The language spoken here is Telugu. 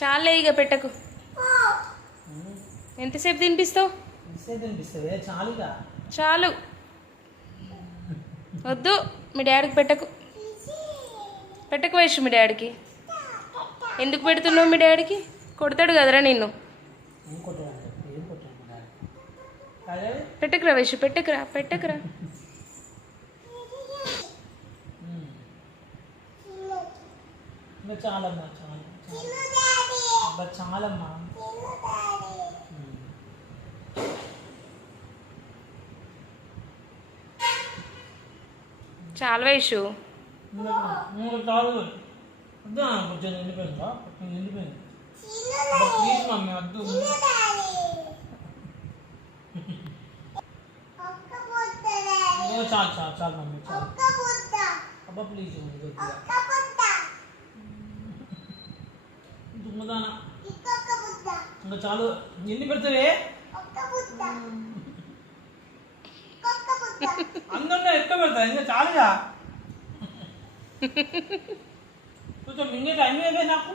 చాలే ఇక పెట్టకు. ఎంతసేపు తినిపిస్తావు? చాలు. వద్దు, మీ డాడీకి పెట్టకు. పెట్టకు వైషు మీ డాడీకి. ఎందుకు పెడుతున్నావు? మీ డాడీకి కొడతాడు కదరా నిన్ను. పెట్టకురా వైషు, పెట్టకురా, పెట్టకురా. చాలమ్మా, చాలమ్మా. చాలు వైషు. చాలు వద్దు, కొంచెం నిండిపోయిందా? నిండిపోయింది. ప్లీజ్ మమ్మీ వద్దు. చాలు చాలు చాలు మమ్మీ, చాలు. అబ్బా ప్లీజ్ దుమ్మదానా, ఇంకా చాలు. ఎన్ని పెడతావే? అందరిలో ఎక్కువ పెడతా, ఇంకా చాలుగా. కొంచెం మింగే టైం అయిపోయింది నాకు.